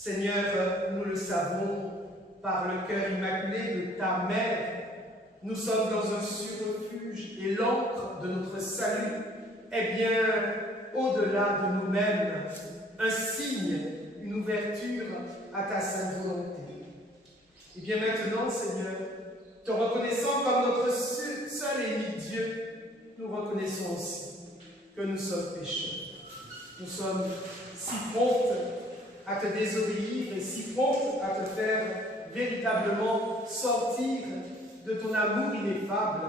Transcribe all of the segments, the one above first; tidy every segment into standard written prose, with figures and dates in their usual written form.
Seigneur, nous le savons, par le cœur immaculé de ta mère, nous sommes dans un surrefuge et l'ancre de notre salut est bien au-delà de nous-mêmes, un signe, une ouverture à ta sainte volonté. Et bien maintenant, Seigneur, te reconnaissant comme notre seul et unique Dieu, nous reconnaissons aussi que nous sommes pécheurs. Nous sommes si prompts à te désobéir et si prompts à te faire véritablement sortir de ton amour ineffable.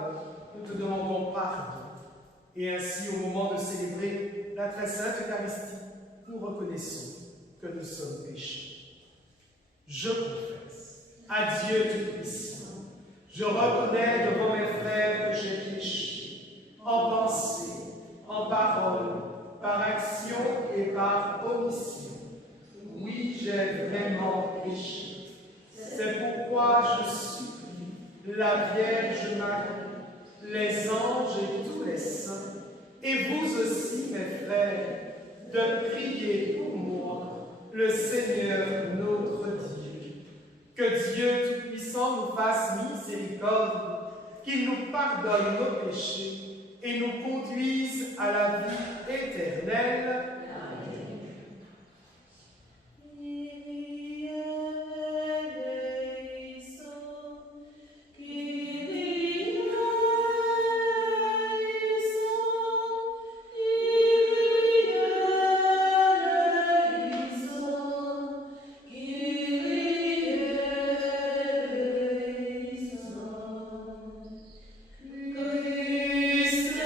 Nous te demandons pardon. Et ainsi, au moment de célébrer la très sainte Eucharistie, nous reconnaissons que nous sommes pécheurs. Je confesse à Dieu Tout-Puissant, je reconnais devant mes frères que j'ai péché, en pensée, en parole, par action et par omission. Oui, j'ai vraiment péché. C'est pourquoi je supplie la Vierge Marie, les anges et tous les saints, et vous aussi, mes frères, de prier pour moi, le Seigneur notre Dieu. Que Dieu Tout-Puissant nous fasse miséricorde, qu'il nous pardonne nos péchés et nous conduise à la vie éternelle. Christ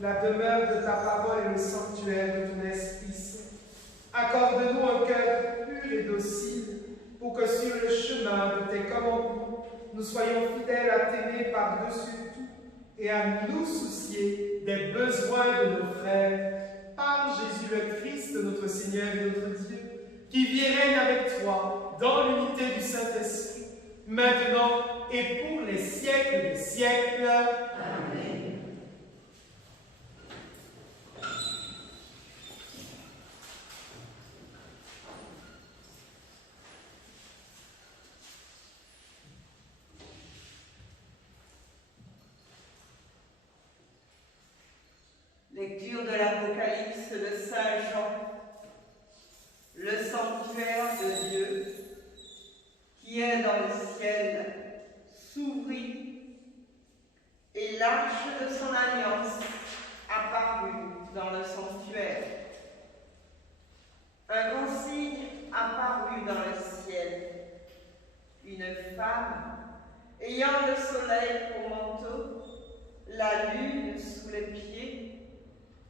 la demeure de ta parole et le sanctuaire de ton Esprit Saint. Accorde-nous un cœur pur et docile pour que sur le chemin de tes commandements, nous soyons fidèles à t'aimer par-dessus tout et à nous soucier des besoins de nos frères. Par Jésus le Christ, notre Seigneur et notre Dieu, qui vit et règne avec toi dans l'unité du Saint-Esprit, maintenant et pour les siècles des siècles. Amen. Lecture de l'Apocalypse de Saint Jean. Le sanctuaire de Dieu, qui est dans le ciel, s'ouvrit, et l'arche de son alliance apparut dans le sanctuaire. Un grand signe apparut dans le ciel, une femme ayant le soleil pour manteau, la lune sous les pieds,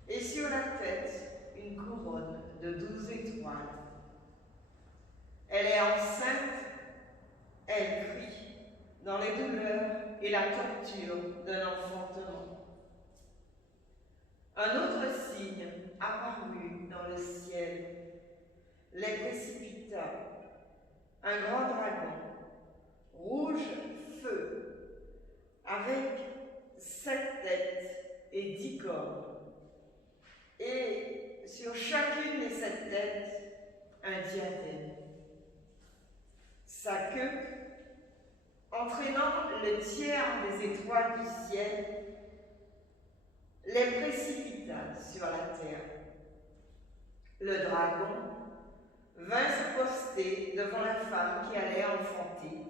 et sur la tête une couronne de 12 étoiles. Elle est enceinte, elle crie dans les douleurs et la torture d'un enfantement. Un autre signe apparut dans le ciel, les précipita, un grand dragon, rouge feu, avec 7 têtes et 10 cornes. Et sur chacune de 7 têtes, un diadème. Sa queue, entraînant le tiers des étoiles du ciel, les précipita sur la terre. Le dragon vint se poster devant la femme qui allait enfanter,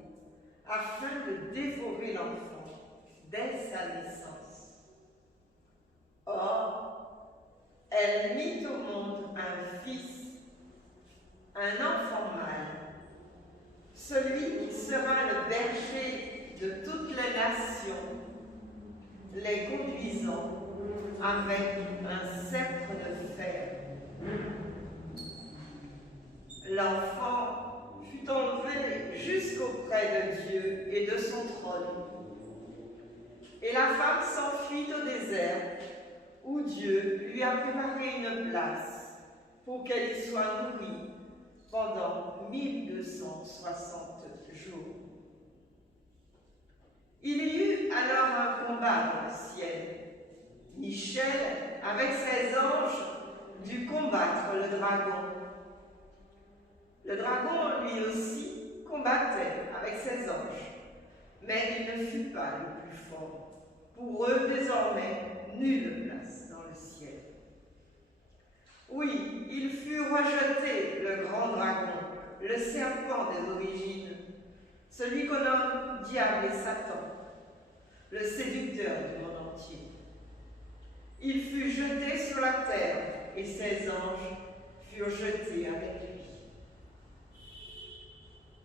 afin de dévorer l'enfant dès sa naissance. Or, elle mit au monde un fils, un enfant mâle, celui qui sera le berger de toutes les nations, les conduisant avec un sceptre de fer. L'enfant fut enlevé jusqu'auprès de Dieu et de son trône. Et la femme s'enfuit au désert, où Dieu lui a préparé une place pour qu'elle y soit nourrie pendant 1260 jours. Il y eut alors un combat dans le ciel. Michel, avec ses anges, dut combattre le dragon. Le dragon, lui aussi, combattait avec ses anges, mais il ne fut pas le plus fort. Pour eux, désormais, nulle place dans le ciel. Oui, il fut rejeté, le grand dragon, le serpent des origines, celui qu'on nomme Diable et Satan, le séducteur du monde entier. Il fut jeté sur la terre, et ses anges furent jetés avec lui.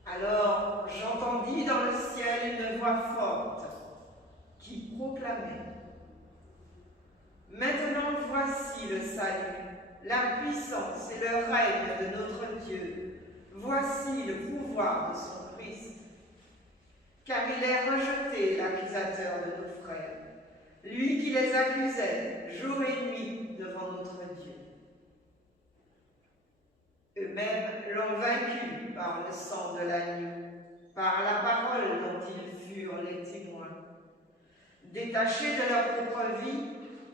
Alors j'entendis dans le ciel une voix forte qui proclamait: Maintenant voici le salut, la puissance et le règne de notre Dieu. Voici le pouvoir de son Christ. Car il est rejeté l'accusateur de nos frères, lui qui les accusait jour et nuit devant notre Dieu. Eux-mêmes l'ont vaincu par le sang de l'agneau, par la parole dont ils furent les témoins. Détachés de leur propre vie,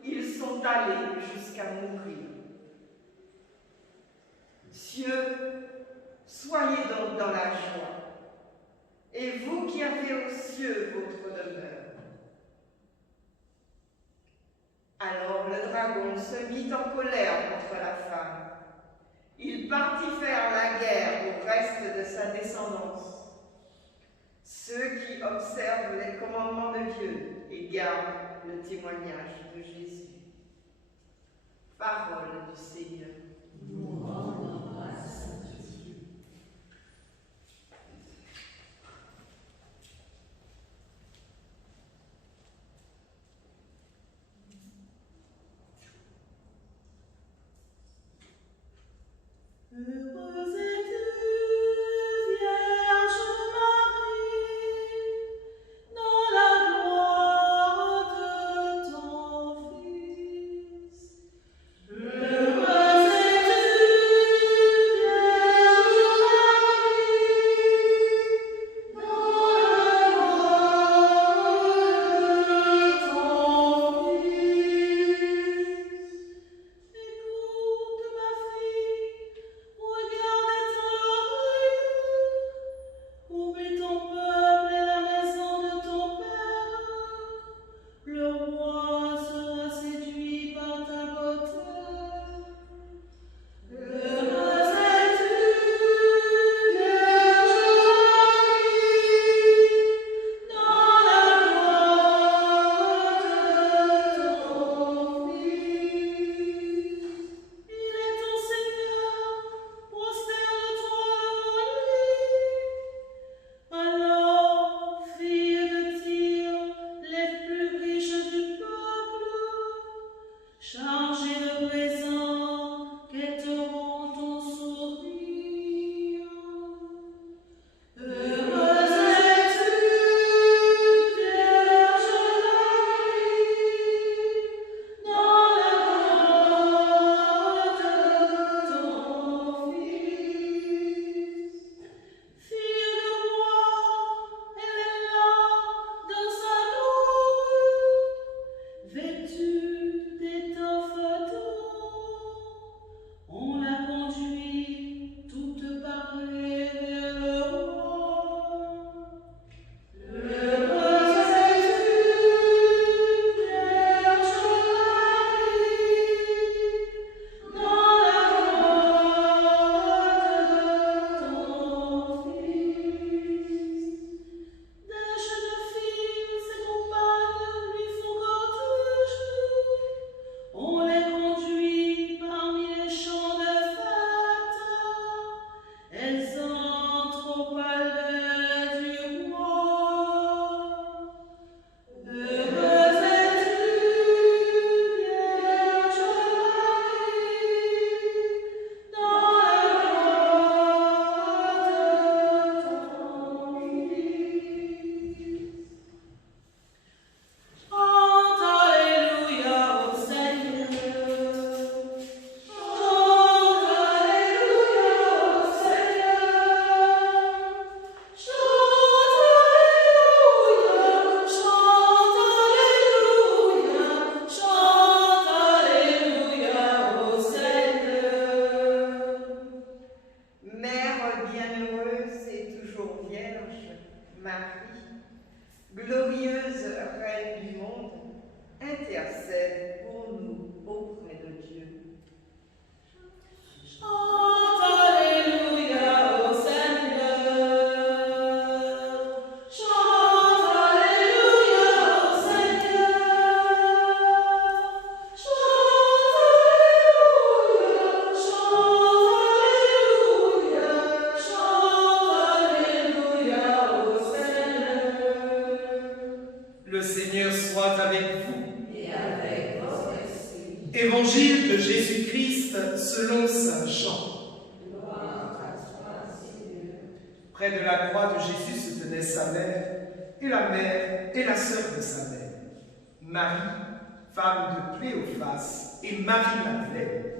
ils sont allés jusqu'à mourir. Cieux, soyez donc dans la joie, et vous qui avez aux cieux votre demeure. Alors le dragon se mit en colère contre la femme. Il partit faire la guerre au reste de sa descendance, ceux qui observent les commandements de Dieu et gardent le témoignage de Jésus. Parole du Seigneur. Nous rendons grâce à Dieu. Évangile de Jésus-Christ selon saint Jean. Près de la croix de Jésus se tenait sa mère et la sœur de sa mère, Marie, femme de Cléophas, et Marie-Madeleine.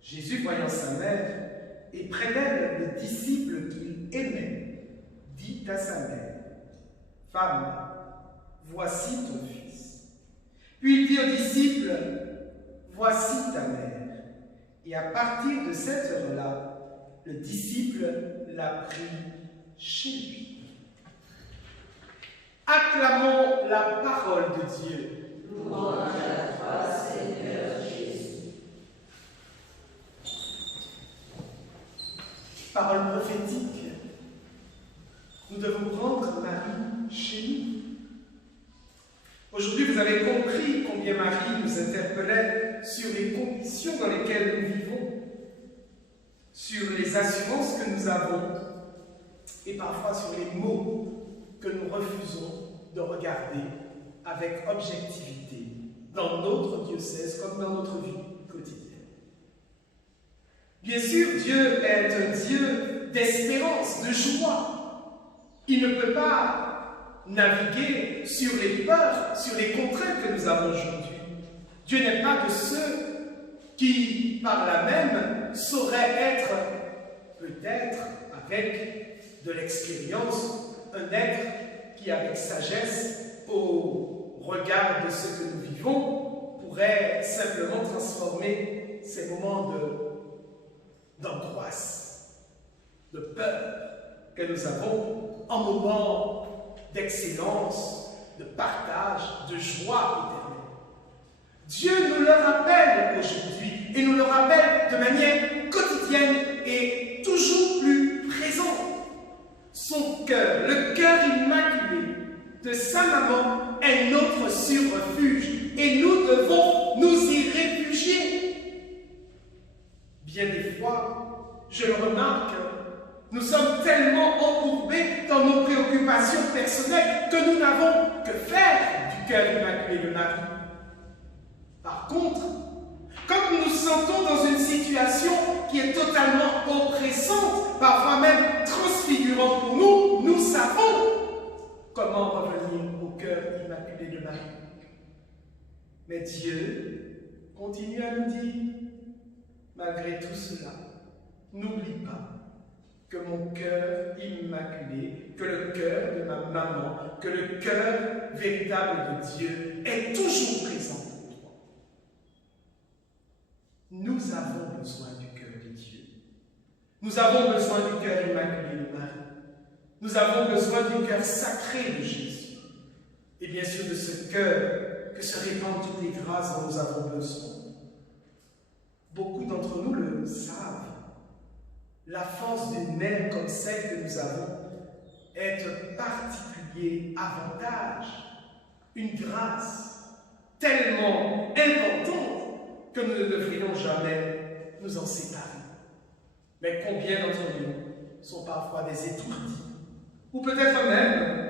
Jésus, voyant sa mère, et près d'elle le disciple qu'il aimait, dit à sa mère, « Femme, voici ton fils. » Puis il dit au disciple, « Voici ta mère. » Et à partir de cette heure-là, le disciple l'a pris chez lui. Acclamons la parole de Dieu. Louange à toi, Seigneur Jésus. Parole prophétique. Nous devons prendre Marie chez nous. Aujourd'hui, vous avez compris combien Marie nous interpellait sur les conditions dans lesquelles nous vivons, sur les assurances que nous avons et parfois sur les mots que nous refusons de regarder avec objectivité dans notre diocèse comme dans notre vie quotidienne. Bien sûr, Dieu est un Dieu d'espérance, de joie. Il ne peut pas naviguer sur les peurs, sur les contraintes que nous avons aujourd'hui. Dieu n'est pas de ceux qui, par là même, sauraient être, peut-être, avec de l'expérience, un être qui, avec sagesse, au regard de ce que nous vivons, pourrait simplement transformer ces moments d'angoisse, de peur que nous avons en moments d'excellence, de partage, de joie éternelle. Dieu nous le rappelle aujourd'hui et nous le rappelle de manière quotidienne et toujours plus présente. Son cœur, le cœur immaculé de sa maman est notre surrefuge et nous devons nous y réfugier. Bien des fois, je le remarque, nous sommes tellement embourbés dans nos préoccupations personnelles que nous n'avons que faire du cœur immaculé de Marie. Par contre, quand nous nous sentons dans une situation qui est totalement oppressante, parfois même transfigurante pour nous, nous savons comment revenir au cœur immaculé de Marie. Mais Dieu continue à nous dire, malgré tout cela, n'oublie pas que mon cœur immaculé, que le cœur de ma maman, que le cœur véritable de Dieu est toujours présent. Nous avons besoin du cœur de Dieu. Nous avons besoin du cœur immaculé de Marie. Nous avons besoin du cœur sacré de Jésus. Et bien sûr de ce cœur que se répandent toutes les grâces dont nous avons besoin. Beaucoup d'entre nous le savent. La force d'une mère comme celle que nous avons est un particulier avantage, une grâce tellement importante que nous ne devrions jamais nous en séparer. Mais combien d'entre nous sont parfois des étourdis, ou peut-être même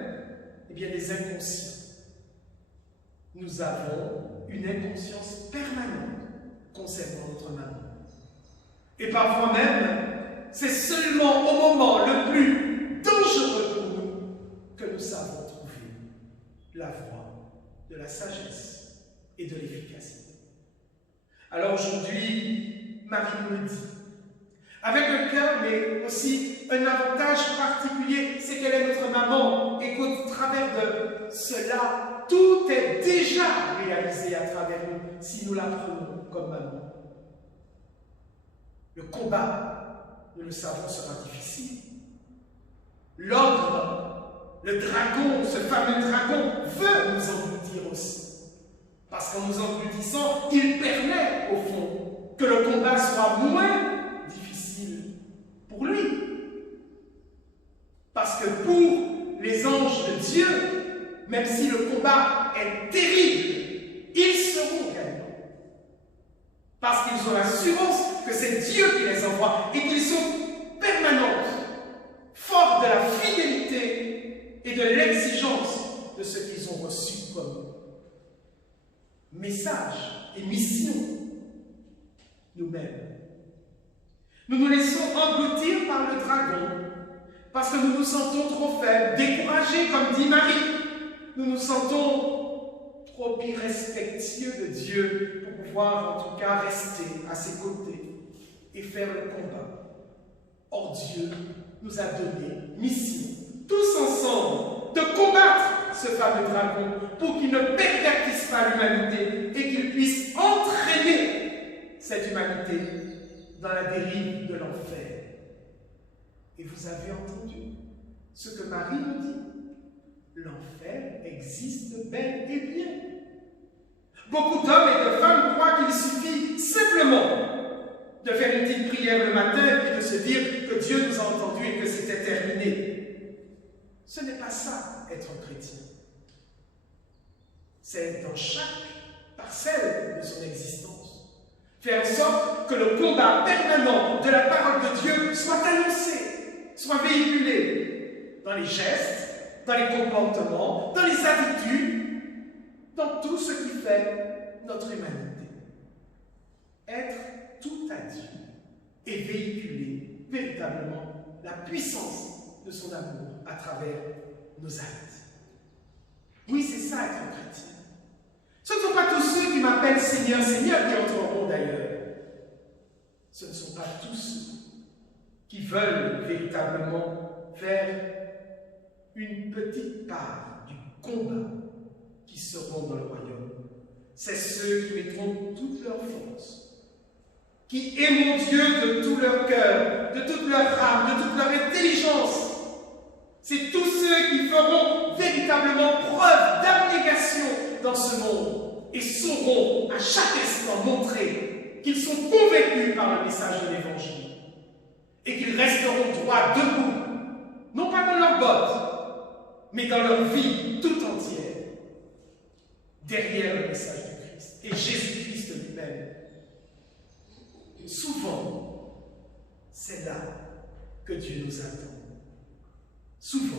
des inconscients. Nous avons une inconscience permanente concernant notre maman. Et parfois même, c'est seulement au moment le plus dangereux pour nous que nous savons trouver la voie de la sagesse et de l'efficacité. Alors aujourd'hui, Marie nous le dit, avec le cœur, mais aussi un avantage particulier, c'est qu'elle est notre maman et qu'au travers de cela, tout est déjà réalisé à travers nous, si nous la prenons comme maman. Le combat, nous le savons, sera difficile. L'ogre, le dragon, ce fameux dragon, veut nous engloutir aussi. Parce qu'en nous engloutissant, il permet, au fond, que le combat soit moins difficile pour lui. Parce que pour les anges de Dieu, même si le combat est terrible, ils seront gagnants. Parce qu'ils ont l'assurance que c'est Dieu qui les envoie et qu'ils sont permanents, forts de la fidélité et de l'exigence de ce qu'ils ont reçu comme message et mission nous-mêmes. Nous nous laissons engloutir par le dragon parce que nous nous sentons trop faibles, découragés, comme dit Marie. Nous nous sentons trop irrespectueux de Dieu pour pouvoir en tout cas rester à ses côtés et faire le combat. Or Dieu nous a donné mission, tous ensemble, de combattre ce fameux dragon pour qu'il ne pervertisse pas l'humanité et qu'il puisse entraîner cette humanité dans la dérive de l'enfer. Et vous avez entendu ce que Marie nous dit. L'enfer existe bel et bien. Beaucoup d'hommes et de femmes croient qu'il suffit simplement de faire une petite prière le matin et de se dire que Dieu nous a entendus et que c'était terminé. Ce n'est pas ça, être un chrétien. C'est dans chaque parcelle de son existence. Faire en sorte que le combat permanent de la parole de Dieu soit annoncé, soit véhiculé dans les gestes, dans les comportements, dans les habitudes, dans tout ce qui fait notre humanité. Être tout à Dieu et véhiculer véritablement la puissance de son amour à travers nos actes. Oui, c'est ça être chrétien. Ce ne sont pas tous ceux qui m'appellent Seigneur, Seigneur qui entreront d'ailleurs. Ce ne sont pas tous ceux qui veulent véritablement faire une petite part du combat qui seront dans le royaume. C'est ceux qui mettront toute leur force, qui aiment Dieu de tout leur cœur, de toute leur âme, de toute leur intelligence. C'est tous ceux qui feront véritablement preuve d'abnégation dans ce monde et sauront à chaque instant montrer qu'ils sont convaincus par le message de l'Évangile et qu'ils resteront droits debout, non pas dans leurs bottes, mais dans leur vie tout entière, derrière le message du Christ et Jésus-Christ lui-même. Souvent, c'est là que Dieu nous attend. Souvent,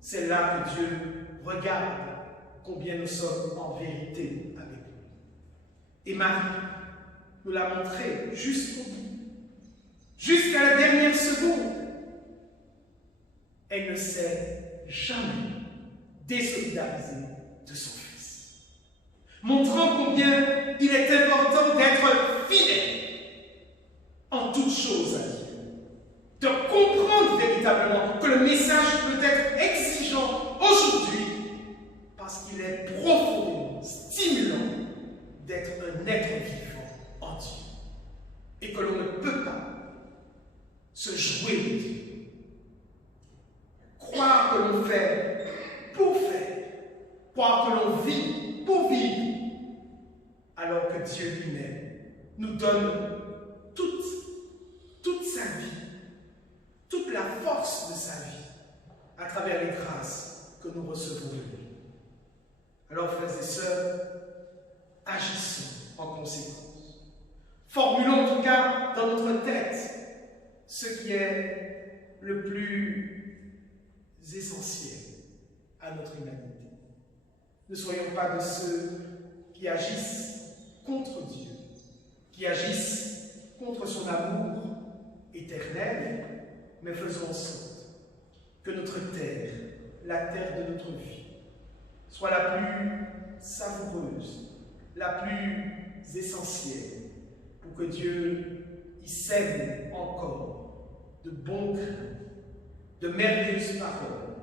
c'est là que Dieu regarde combien nous sommes en vérité avec lui. Et Marie nous l'a montré jusqu'au bout, jusqu'à la dernière seconde. Elle ne s'est jamais désolidariser de son Fils, montrant combien il est important d'être fidèle en toutes choses à Dieu, de comprendre véritablement que le message peut être exigeant aujourd'hui parce qu'il est profondément stimulant d'être un être vivant en Dieu et que l'on ne peut pas se jouer de Dieu. Croire que l'on fait pour faire, croire que l'on vit pour vivre, alors que Dieu lui-même nous donne toute sa vie, toute la force de sa vie, à travers les grâces que nous recevons de lui. Alors, frères et sœurs, agissons en conséquence. Formulons en tout cas dans notre tête ce qui est le plus essentiel à notre humanité. Ne soyons pas de ceux qui agissent contre Dieu, qui agissent contre son amour éternel, mais faisons en sorte que notre terre, la terre de notre vie, soit la plus savoureuse, la plus essentielle, pour que Dieu y sème encore de bons grains, de merveilleuses paroles,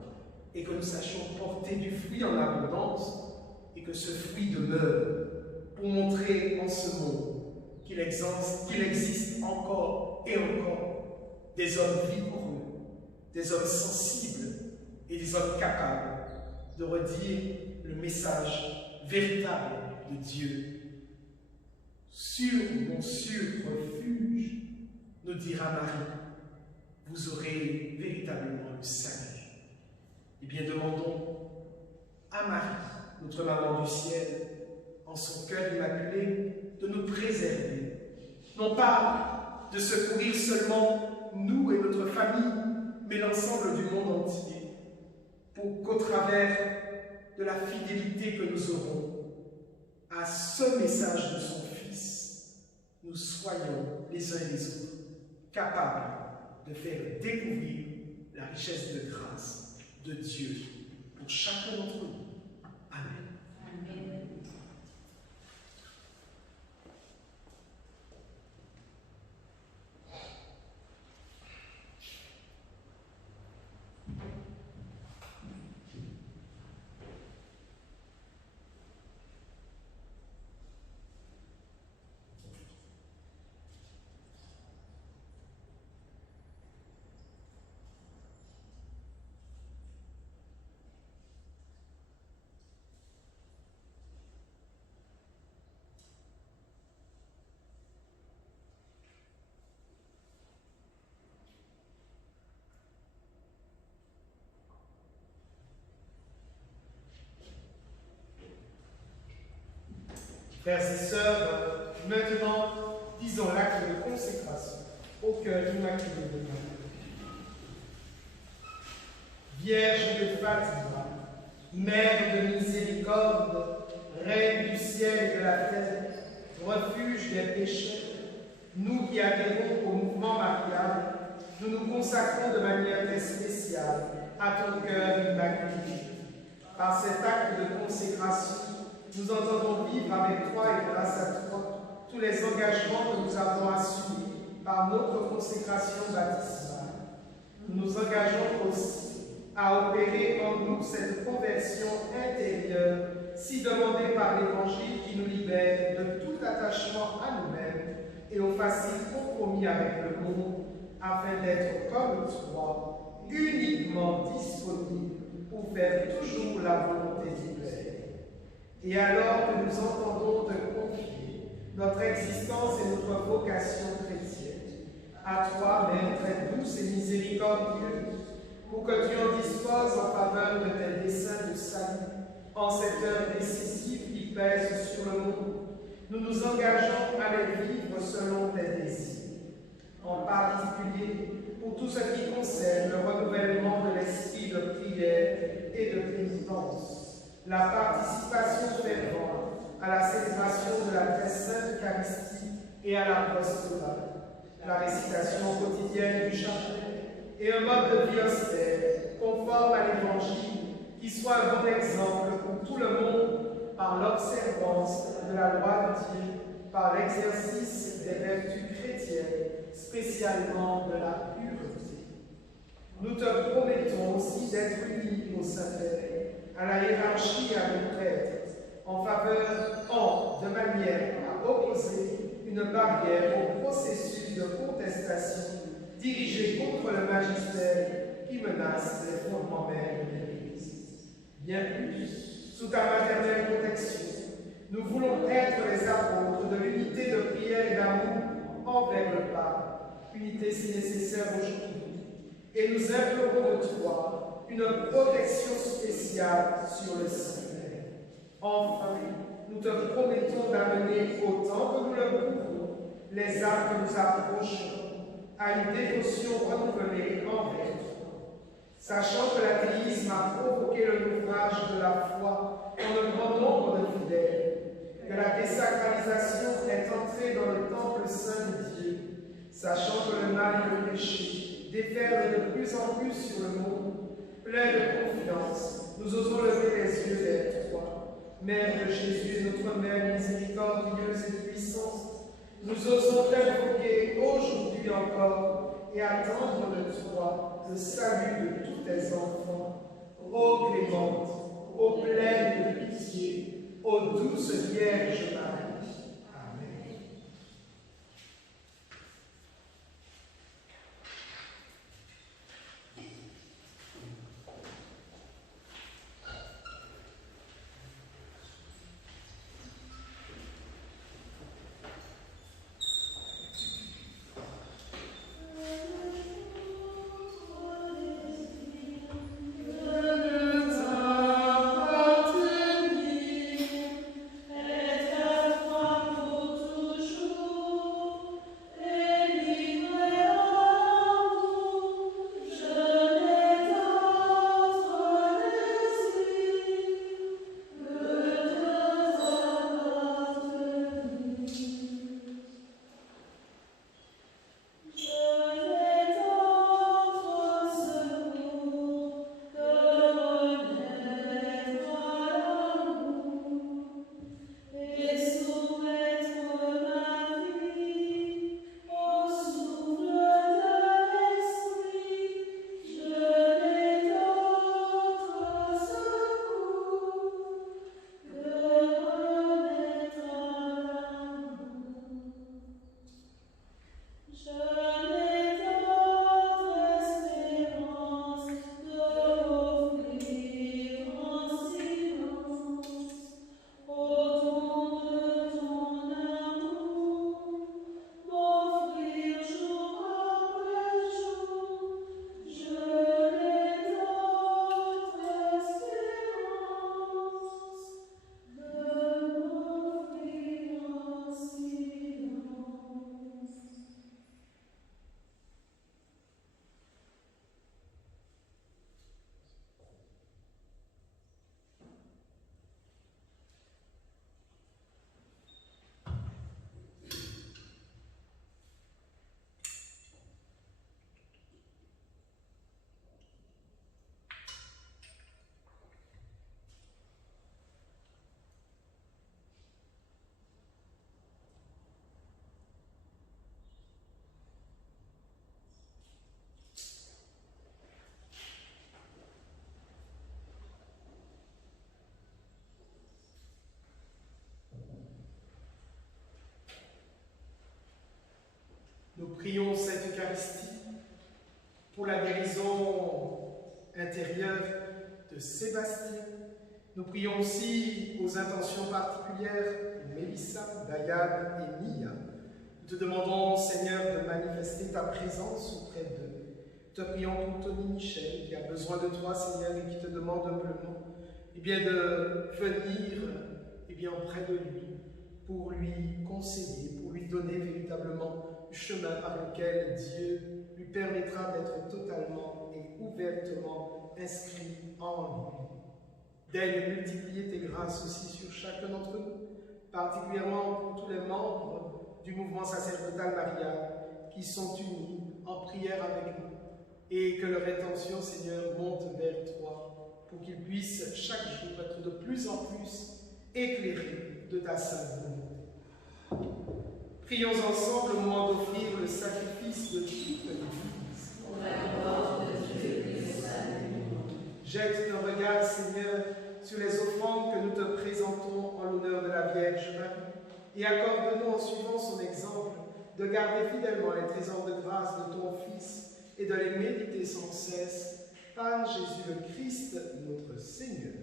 et que nous sachions porter du fruit en abondance, et que ce fruit demeure pour montrer en ce monde qu'il existe encore et encore des hommes vigoureux, des hommes sensibles et des hommes capables de redire le message véritable de Dieu. Sur mon sûr refuge, nous dira Marie, vous aurez véritablement le salut. Eh bien, demandons à Marie, notre maman du ciel, en son cœur immaculé, de nous préserver, non pas de secourir seulement nous et notre famille, mais l'ensemble du monde entier, pour qu'au travers de la fidélité que nous aurons à ce message de son Fils, nous soyons les uns et les autres capables de faire découvrir la richesse de grâce de Dieu pour chacun d'entre nous. Amen. Amen. Frères et sœurs, maintenant, disons l'acte de consécration au cœur immaculé de Marie. Vierge de Fatima, Mère de miséricorde, Reine du ciel et de la terre, refuge des pécheurs, Nous qui adhérons au mouvement marial, nous nous consacrons de manière très spéciale à ton cœur immaculé. Par cet acte de consécration, nous entendons vivre avec toi et grâce à toi tous les engagements que nous avons assumés par notre consécration baptismale. Nous nous engageons aussi à opérer en nous cette conversion intérieure si demandée par l'Évangile qui nous libère de tout attachement à nous-mêmes et au facile compromis avec le monde, afin d'être comme toi, uniquement disponible pour faire toujours la volonté du Père. Et alors que nous entendons te confier notre existence et notre vocation chrétienne, à toi, Mère très douce et miséricordieuse, pour que tu en disposes en faveur de tes desseins de salut, en cette heure décisive qui pèse sur le monde, nous nous engageons à les vivre selon tes désirs. En particulier pour tout ce qui concerne le renouvellement de l'esprit de prière et de pénitence, la participation fervente à la célébration de la très sainte Eucharistie et à l'apostolat, la récitation quotidienne du chapelet et un mode de vie austère conforme à l'Évangile qui soit un bon exemple pour tout le monde par l'observance de la loi de Dieu, par l'exercice des vertus chrétiennes, spécialement de la pureté. Nous te promettons aussi d'être unis au Saint-Père, à la hiérarchie et à nos prêtres, de manière à opposer une barrière au processus de contestation dirigé contre le magistère qui menace les fondements mêmes de l'Église. Bien plus, sous ta maternelle protection, nous voulons être les apôtres de l'unité de prière et d'amour envers le Pape, unité si nécessaire aujourd'hui, et nous implorons de toi une protection spéciale sur le Saint-Père. Enfin, nous te promettons d'amener autant que nous le pouvons les âmes que nous approchons à une dévotion renouvelée envers toi. Sachant que l'athéisme a provoqué le naufrage de la foi dans le grand nombre de fidèles, que la désacralisation est entrée dans le temple saint de Dieu, sachant que le mal et le péché déferlent de plus en plus sur le monde, plein de confiance, nous osons lever les yeux vers toi. Mère de Jésus, notre Mère miséricordieuse et puissante, nous osons t'invoquer aujourd'hui encore et attendre de toi le salut de tous tes enfants. Ô clémente, ô pleine de pitié, ô douce Vierge Marie. Amen. Let Nous prions cette Eucharistie pour la guérison intérieure de Sébastien. Nous prions aussi aux intentions particulières pour Mélissa, Dayane et Mia. Nous te demandons, Seigneur, de manifester ta présence auprès d'eux. Nous te prions pour Tony Michel, qui a besoin de toi, Seigneur, et qui te demande humblement de venir près de lui, pour lui conseiller, pour lui donner véritablement le chemin par lequel Dieu lui permettra d'être totalement et ouvertement inscrit en lui. Daigne multiplier tes grâces aussi sur chacun d'entre nous, particulièrement pour tous les membres du mouvement sacerdotal marial qui sont unis en prière avec nous, et que leur intention, Seigneur, monte vers toi, pour qu'ils puissent chaque jour être de plus en plus éclairés de ta sainte volonté. Prions ensemble au moment d'offrir le sacrifice de toute l'Église. Pour la gloire de Dieu et le salut du monde. Jette ton regard, Seigneur, sur les offrandes que nous te présentons en l'honneur de la Vierge Marie, et accorde-nous, en suivant son exemple, de garder fidèlement les trésors de grâce de ton Fils et de les méditer sans cesse, par Jésus le Christ, notre Seigneur.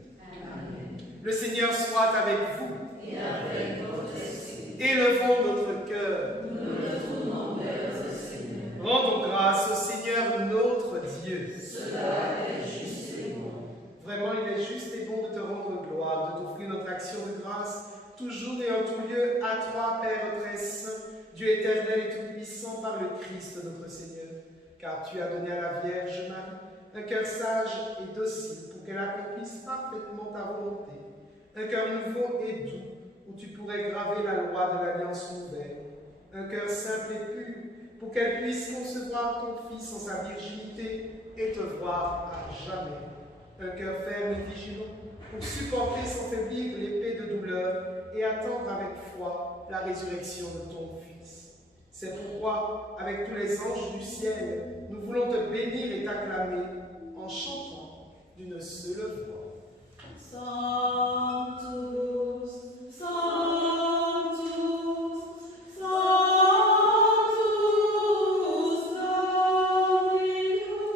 Amen. Le Seigneur soit avec vous. Et avec votre esprit. Élevons notre cœur. Nous le tournons vers le Seigneur. Rendons grâce au Seigneur notre Dieu. Cela est juste et bon. Vraiment, il est juste et bon de te rendre gloire, de t'offrir notre action de grâce, toujours et en tout lieu, à toi, Père très saint, Dieu éternel et tout-puissant, par le Christ notre Seigneur. Car tu as donné à la Vierge Marie un cœur sage et docile pour qu'elle accomplisse parfaitement ta volonté, un cœur nouveau et doux où tu pourrais graver la loi de l'Alliance nouvelle, un cœur simple et pur pour qu'elle puisse concevoir ton Fils en sa virginité et te voir à jamais, un cœur ferme et vigilant pour supporter sans faiblir l'épée de douleur et attendre avec foi la résurrection de ton Fils. C'est pourquoi, avec tous les anges du ciel, nous voulons te bénir et t'acclamer en chantant d'une seule voix. Sanctus, Sanctus, Sanctus Dominus, levis oculi et terra,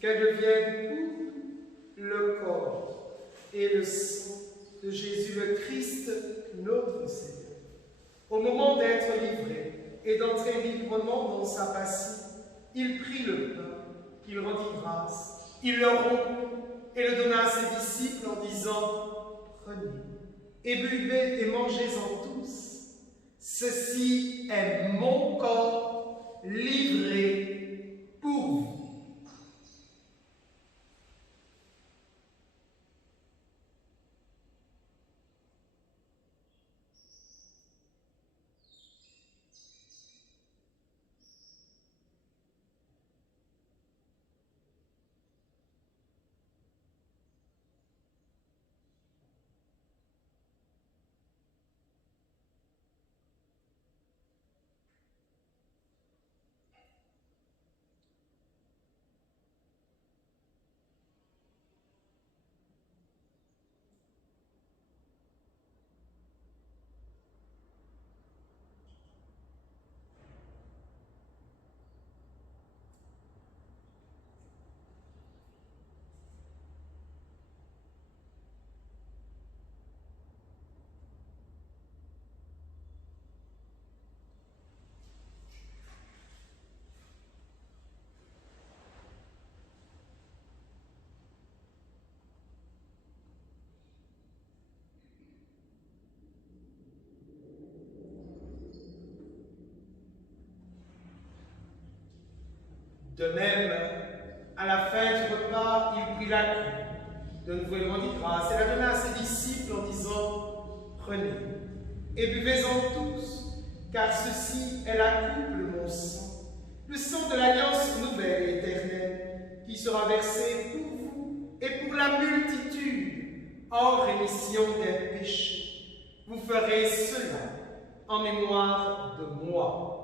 gloria Il le rompit et le donna à ses disciples en disant « Prenez et buvez et mangez-en tous. Ceci est mon corps livré pour vous. » De même, à la fin du repas, il prit la coupe. De nouveau, il rendit grâce et la donna à ses disciples en disant « Prenez et buvez-en tous, car ceci est la coupe de mon sang, le sang de l'alliance nouvelle et éternelle, qui sera versé pour vous et pour la multitude en rémission des péchés. Vous ferez cela en mémoire de moi. »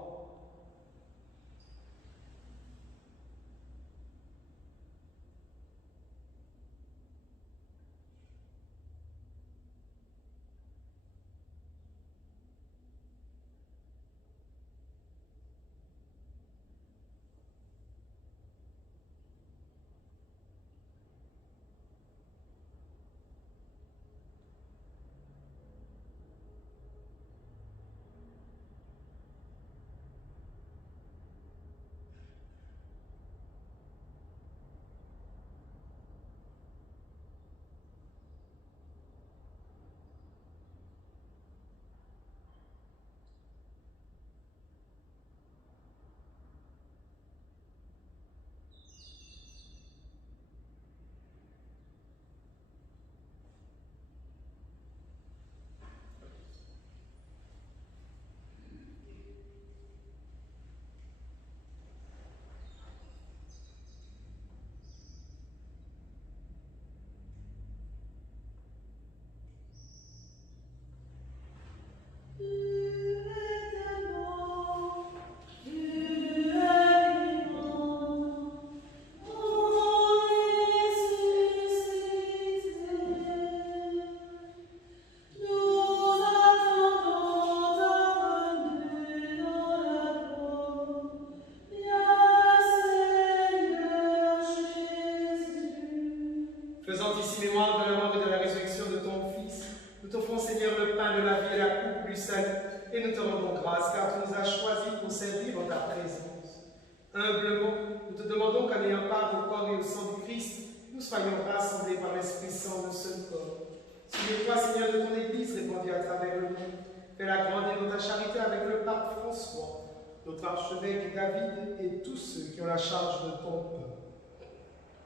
Faisant ici mémoire de la mort et de la résurrection de ton Fils, nous t'offrons, Seigneur, le pain de la vie et la coupe du salut, et nous te rendons grâce, car tu nous as choisis pour servir en ta présence. Humblement, nous te demandons qu'en ayant part au corps et au sang du Christ, nous soyons rassemblés par l'Esprit Saint d'un seul corps. Souviens-toi, Seigneur, de ton Église répandue à travers le monde. Fais-la grandir dans ta charité avec le pape François, notre archevêque David et tous ceux qui ont la charge de ton peuple.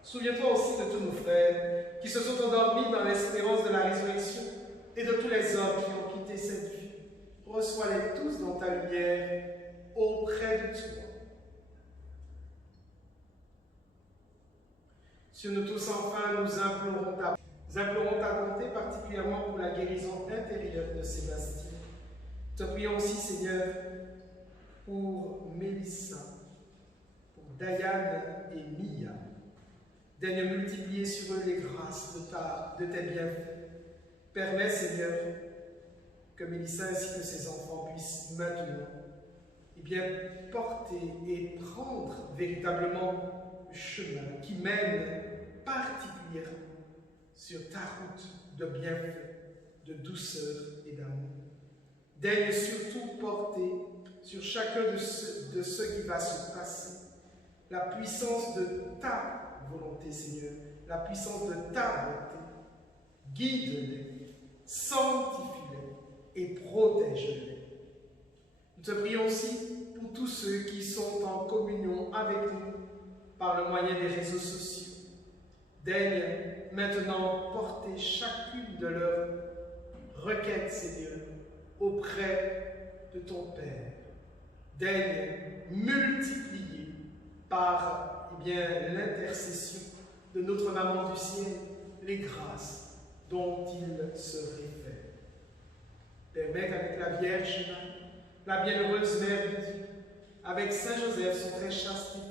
Souviens-toi aussi de tous nos frères qui se sont endormis dans l'espérance de la résurrection et de tous les hommes qui ont quitté cette vie. Reçois-les tous dans ta lumière auprès de toi. Sur nous tous enfin, nous implorons ta bonté particulièrement pour la guérison intérieure de Sébastien. Te prions aussi, Seigneur, pour Mélissa, pour Diane et Mia. Daigne multiplier sur eux les grâces de tes bienfaits. Permets, Seigneur, que Mélissa ainsi que ses enfants puissent maintenant porter et prendre véritablement le chemin qui mène particulièrement sur ta route de bienfaits, de douceur et d'amour. Daigne surtout porter sur chacun de ceux qui va se passer la puissance de ta volonté, Seigneur, la puissance de ta volonté. Guide-les, sanctifie-les et protège-les. Nous te prions aussi pour tous ceux qui sont en communion avec nous par le moyen des réseaux sociaux. Daigne maintenant porter chacune de leurs requêtes, Seigneur, auprès de ton Père. Daigne multiplier par l'intercession de notre Maman du ciel les grâces dont il se réfère. Permets qu'avec la Vierge Marie, la bienheureuse Mère de Dieu, avec Saint Joseph, son très chaste époux,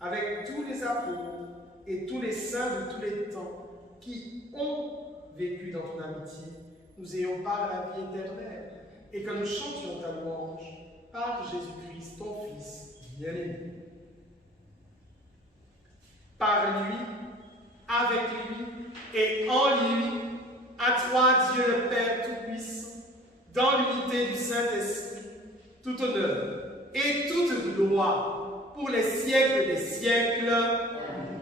avec tous les apôtres et tous les saints de tous les temps qui ont vécu dans ton amitié, nous ayons part à la vie éternelle et que nous chantions ta louange par Jésus-Christ, ton Fils bien-aimé. Par lui, avec lui et en lui, à toi, Dieu le Père Tout-Puissant, dans l'unité du Saint-Esprit, tout honneur et toute gloire pour les siècles des siècles. Amen.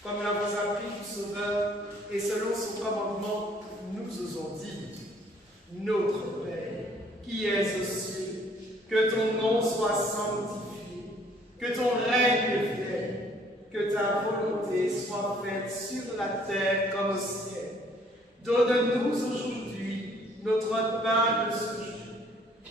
Comme l'avons appris du Sauveur, et selon son commandement, nous osons dire, notre Père, qui es aux cieux, que ton nom soit sanctifié, Que ton règne vienne, que ta volonté soit faite sur la terre comme au ciel. Donne-nous aujourd'hui notre pain de ce jour.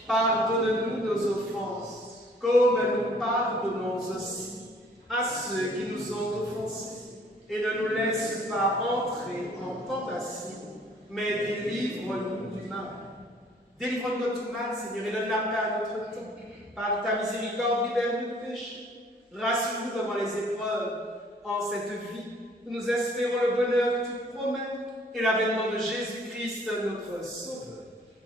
Pardonne-nous nos offenses, comme nous pardonnons aussi à ceux qui nous ont offensés. Et ne nous laisse pas entrer en tentation, mais délivre-nous du mal. Délivre-nous de tout mal, Seigneur, et donne la paix à notre temps. Par ta miséricorde, libère-nous du péché. Rassure-nous devant les épreuves en cette vie. Nous espérons le bonheur que tu promets et l'avènement de Jésus-Christ, notre Sauveur.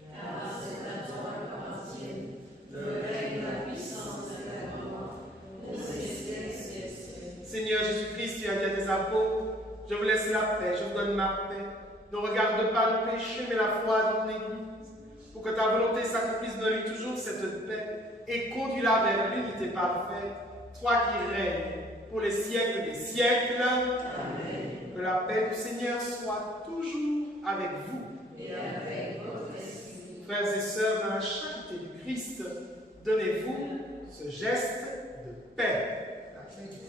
Car c'est à toi qu'appartiennent le règne, la puissance et la gloire, aux siècles. Seigneur Jésus-Christ, tu as dit à tes apôtres, je vous laisse la paix, je vous donne ma paix. Ne regarde pas le péché, mais la foi dans ton Église. Pour que ta volonté s'accomplisse, donne-lui toujours cette paix et conduis-la vers l'unité parfaite, toi qui règnes pour les siècles des siècles. Amen. Que la paix du Seigneur soit toujours avec vous. Et avec votre esprit. Frères et sœurs, dans la charité du Christ, donnez-vous ce geste de paix. Amen.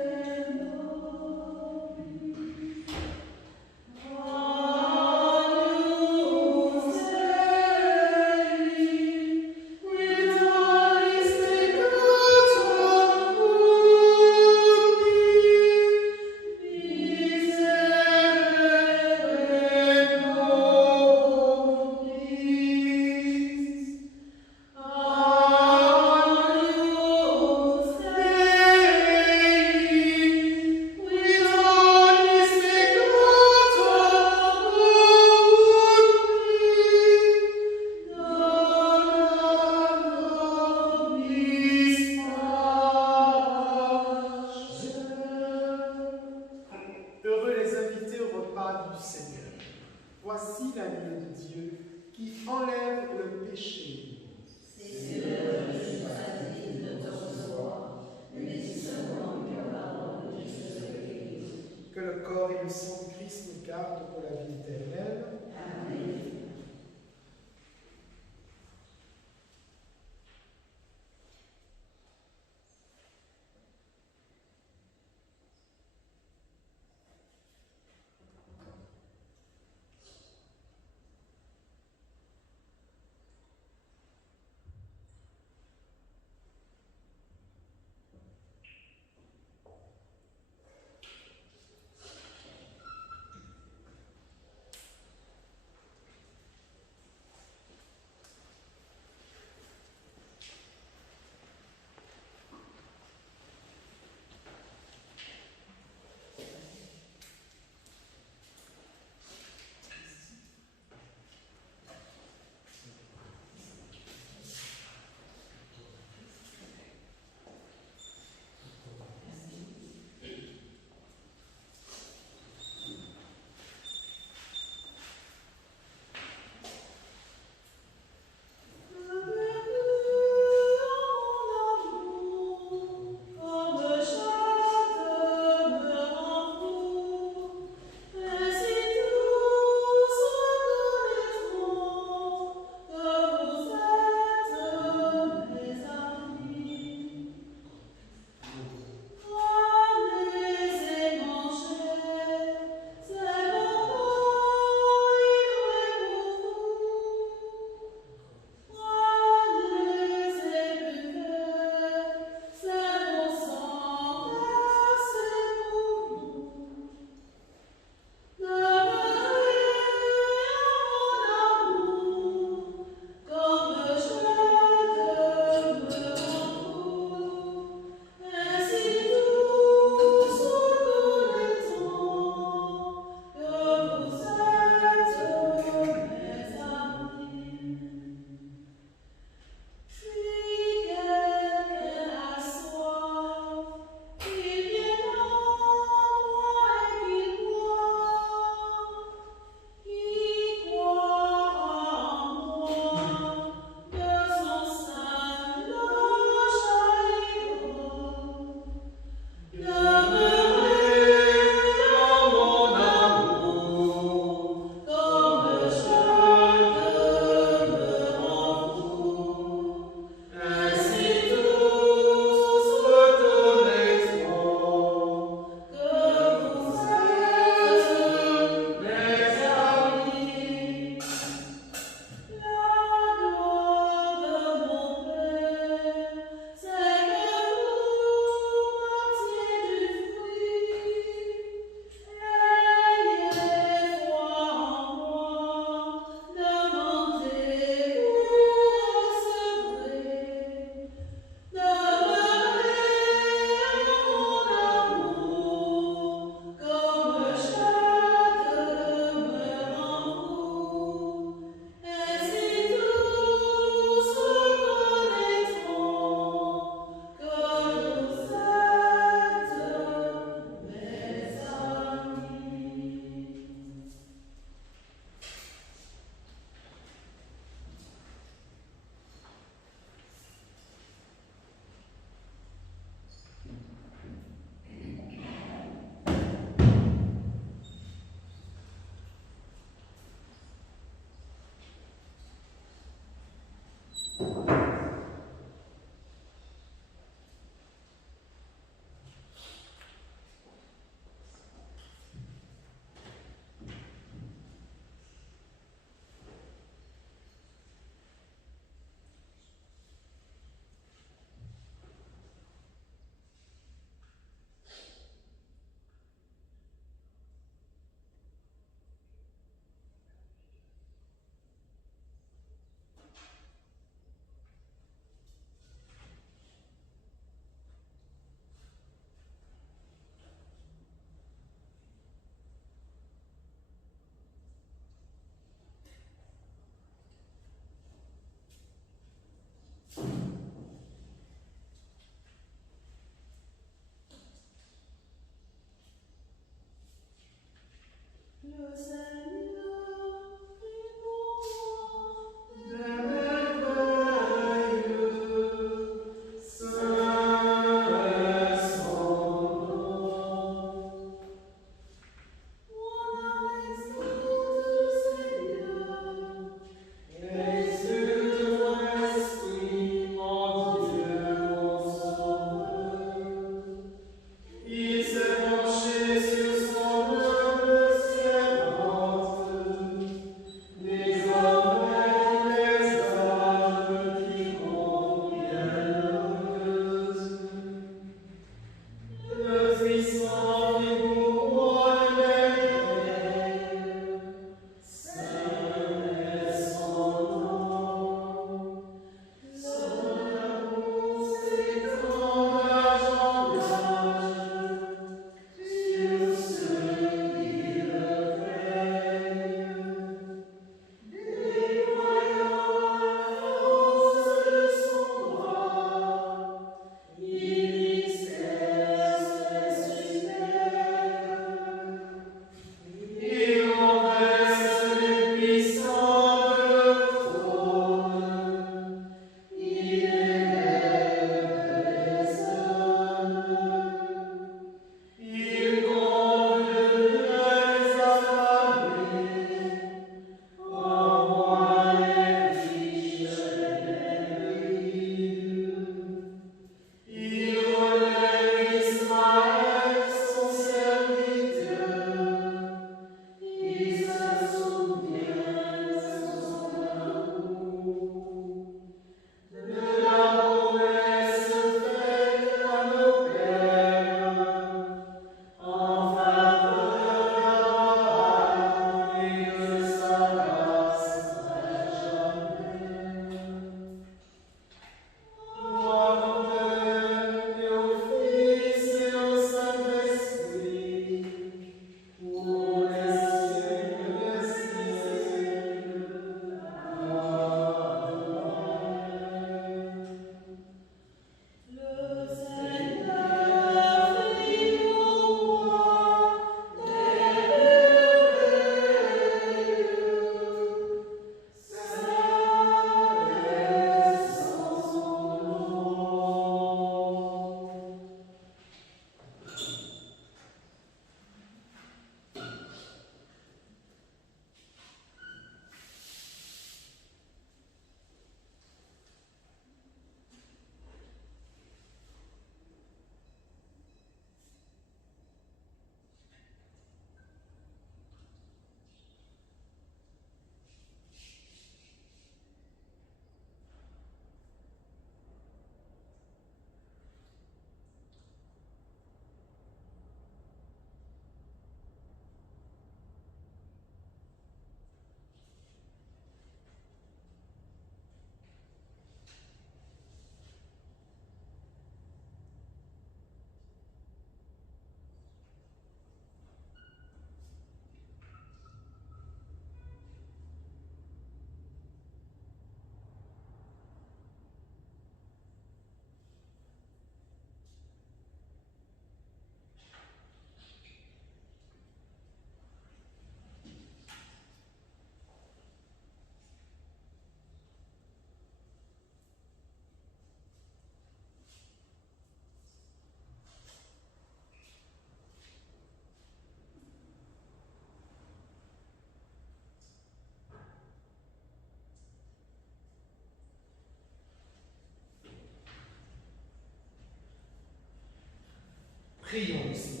Prions le Seigneur.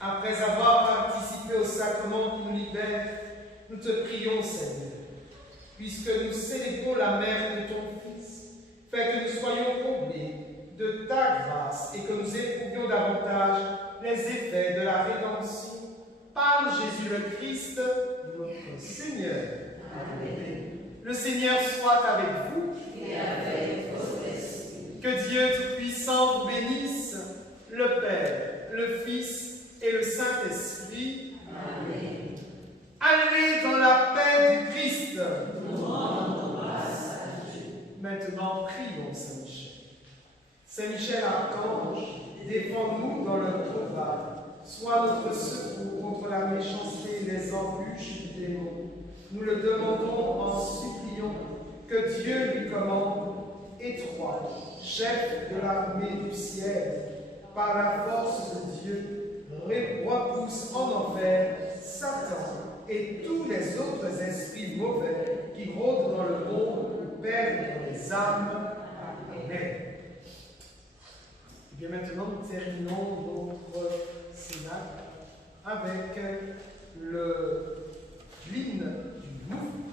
Après avoir participé au sacrement qui nous libère, nous te prions, Seigneur, puisque nous célébrons la mère de ton Fils, fais que nous soyons comblés de ta grâce et que nous éprouvions davantage les effets de la rédemption par Jésus le Christ, notre Seigneur. Amen. Le Seigneur soit avec vous. Et avec votre esprit. Que Dieu Tout-Puissant vous bénisse, le Père, le Fils et le Saint-Esprit. Amen. Allez dans la paix du Christ. Nous rendons grâce à Dieu. Maintenant, prions Saint-Michel. Saint-Michel Archange, défends-nous dans le combat. Sois notre secours contre la méchanceté et les embûches du démon. Nous le demandons en suppliant que Dieu lui commande, et toi, chef de l'armée du ciel, par la force de Dieu, repousse en enfer Satan et tous les autres esprits mauvais qui rôdent dans le monde pour perdre les âmes. Amen. Et bien maintenant, nous terminons notre cénacle avec l'hymne du mouvement.